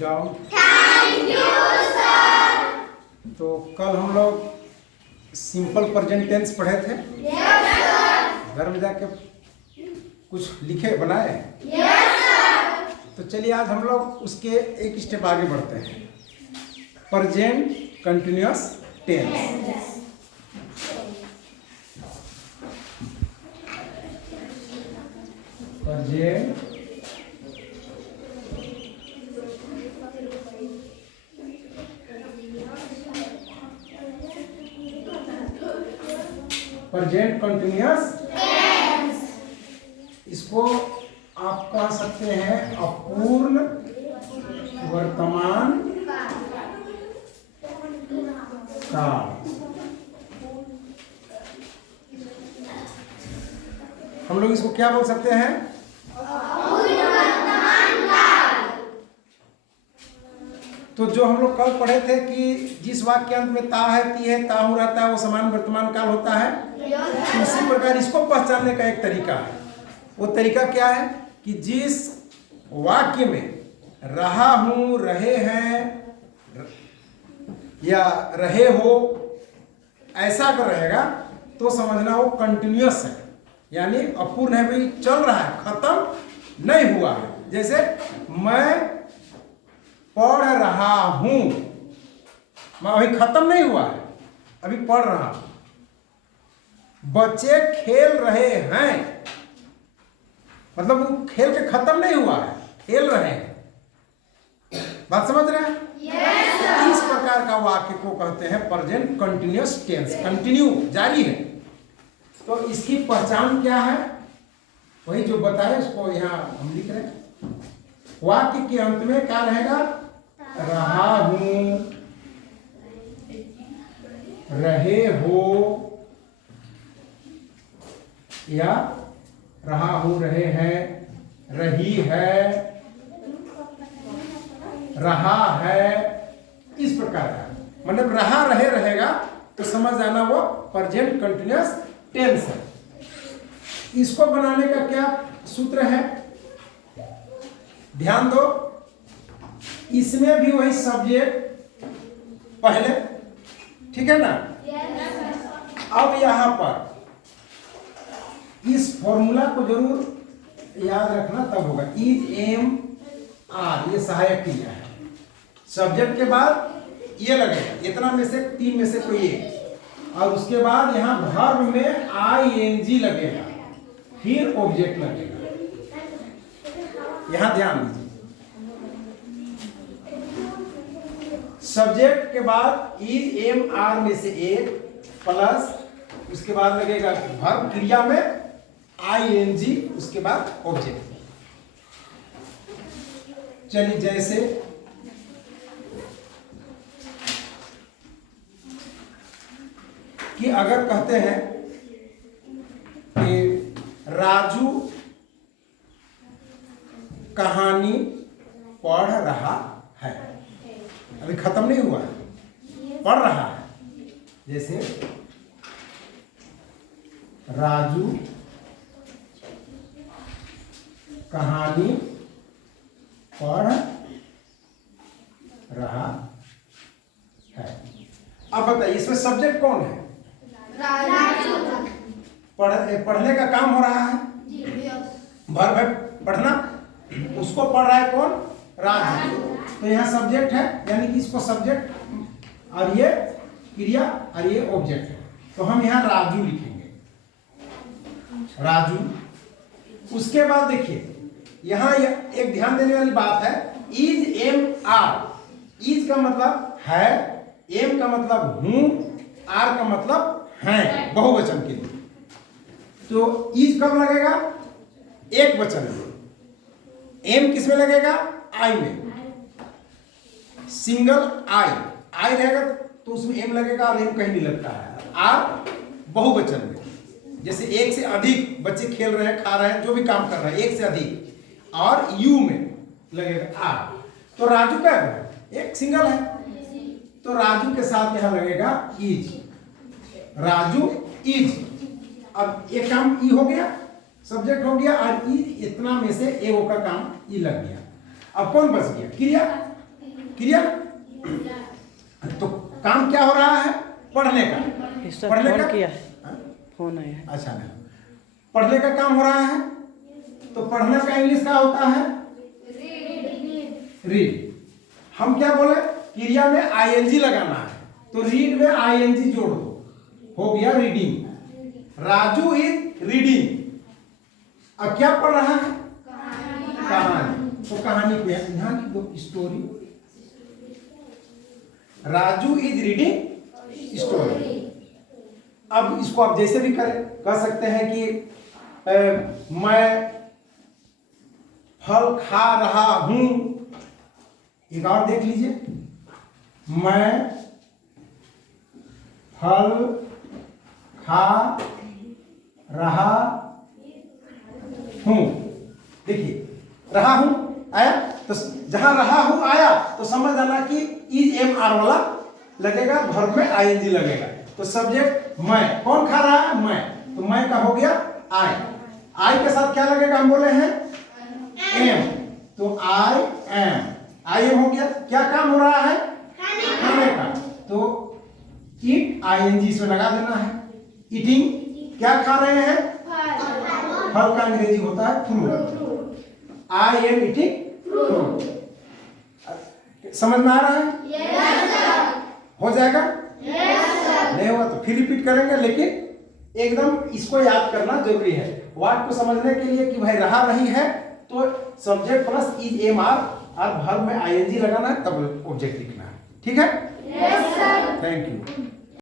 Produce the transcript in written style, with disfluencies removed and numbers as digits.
जाओ। Thank you sir. तो कल हम लोग सिंपल प्रेजेंट टेंस पढ़े थे। Yes sir. घर में जाके कुछ लिखे बनाए। Yes sir. तो चलिए आज हम लोग उसके एक स्टेप आगे बढ़ते हैं। Present continuous tense. Present present continuous tense. इसको आप कह सकते हैं अपूर्ण वर्तमान काल। हम लोग इसको क्या बोल सकते हैं? अपूर्ण वर्तमान काल। तो जो हम लोग कल पढ़े थे कि जिस वाक्य अंत में ता है, ती है, ताहू रहता है, वो समान वर्तमान काल होता है। उसी प्रकार इसको पहचानने का एक तरीका है। वो तरीका क्या है कि जिस वाक्य में रहा हूं, रहे हैं या रहे हो ऐसा अगर रहेगा तो समझना वो कंटिन्यूअस है, यानी अपूर्ण है, भाई चल रहा है, खत्म नहीं हुआ है। जैसे मैं पढ़ रहा हूं, मैं अभी खत्म नहीं हुआ है, अभी पढ़ रहा हूं। बच्चे खेल रहे हैं, मतलब वो खेल के खत्म नहीं हुआ है, खेल रहे हैं। बात समझ रहे हैं? Yes sir. इस प्रकार का वाक्य को कहते हैं प्रेजेंट कंटिन्यूअस टेंस। कंटिन्यू जारी है। तो इसकी पहचान क्या है? वही जो बताए उसको यहाँ हम लिख रहे हैं। वाक्य के अंत में क्या रहेगा? रहा हूं, रहे हो या रहा हूं, रहे हैं, रही है, रहा है। इस प्रकार का मतलब रहा रहे रहेगा तो समझ आना वो प्रेजेंट कंटिन्यूअस टेंस है। इसको बनाने का क्या सूत्र है? ध्यान दो, इसमें भी वही सब्जेक्ट पहले, ठीक है ना? अब यहां पर इस फॉर्मूला को जरूर याद रखना, तब होगा। इज, एम, आर, ये सहायक क्रिया है। सब्जेक्ट के बाद ये लगेगा, इतना में से तीन में से कोई एक, और उसके बाद यहां वर्ब में आईएनजी लगेगा, फिर ऑब्जेक्ट लगेगा। यहां ध्यान दीजिए, सब्जेक्ट के बाद इज, एम, आर में से एक प्लस उसके बाद लगेगा वर्ब क्रिया में आईएनजी, उसके बाद ऑब्जेक्ट। चलिए, जैसे कि अगर कहते हैं कि राजू कहानी पढ़ रहा है, अभी खत्म नहीं हुआ है, पढ़ रहा है। जैसे राजू कहानी पढ़ रहा है। अब बताइए इसमें सब्जेक्ट कौन है? राजू। पढ़ने का काम हो रहा है, वर्ब है पढ़ना, उसको पढ़ रहा है कौन? राजू। तो यहाँ सब्जेक्ट है, यानी कि इसको सब्जेक्ट और ये क्रिया और ये ऑब्जेक्ट है। तो हम यहाँ राजू लिखेंगे, राजू। उसके बाद देखिए यहाँ एक ध्यान देने वाली बात है, इज, एम, आर। इज का मतलब है, एम का मतलब हूं, आर का मतलब हैं, बहुवचन के लिए। तो इज कब लगेगा? एक वचन में। एम किस में लगेगा? आई में। सिंगल आई रहेगा तो उसमें एम लगेगा, और एम कहीं नहीं लगता है। आर बहुवचन में, जैसे एक से अधिक बच्चे खेल रहे हैं, खा रहे हैं, जो भी काम कर रहे हैं, एक से अधिक। और यू में लगेगा आर। तो राजू का एक सिंगल है, तो राजू के साथ यहां लगेगा इज, राजू इज। अब एक काम ई हो गया, सब्जेक्ट हो गया, और ई इतना में से एगो का काम ई लग गया। अब कौन बच गया? क्रिया। क्लियर? तो काम क्या हो रहा है? पढ़ने का। पढ़ने का किया है, फोन आया है। अच्छा नहीं, पढ़ने का काम हो रहा है। तो पढ़ने का इंग्लिश क्या होता है? रीड। हम क्या बोले? क्रिया में आईएनजी लगाना है, तो रीड में आईएनजी जोड़ दो, हो गया रीडिंग। Raju is reading. अब क्या पढ़ रहा है? कहानी। तो कहानी को यहाँ लिख दो, story. Raju is reading story. अब इसको आप जैसे भी करें, कह सकते हैं कि मैं फल खा रहा हूं। एक और देख लीजिए, मैं फल खा रहा हूं। देखिए, रहा हूं आया, तो जहां रहा हूं आया तो समझ जाना कि इज एम आर वाला लगेगा, वर्ब में आईएनजी लगेगा। तो सब्जेक्ट मैं, कौन खा रहा है? मैं। तो मैं का हो गया आई। आई के साथ क्या लगेगा? हम बोले हैं एम, तो आई एम। आई एम हो गया। क्या काम हो रहा है? खाने का। तो ईट आईएनजी इसमें लगा देना है। ईटिंग, क्या खा रहे हैं? फल का अंग्रेजी होता है fruit. I am eating fruit. समझ में आ रहा है? Yes sir. हो जाएगा? Yes sir. नहीं हुआ तो फिर रिपीट करेंगे, लेकिन एकदम इसको याद करना जरूरी है। वाक्य को समझने के लिए कि भाई रहा रही है, तो subject plus is am are और वर्ब में आईएनजी लगाना है, तब ऑब्जेक्ट लिखना है। ठीक है? Yes sir. Thank you.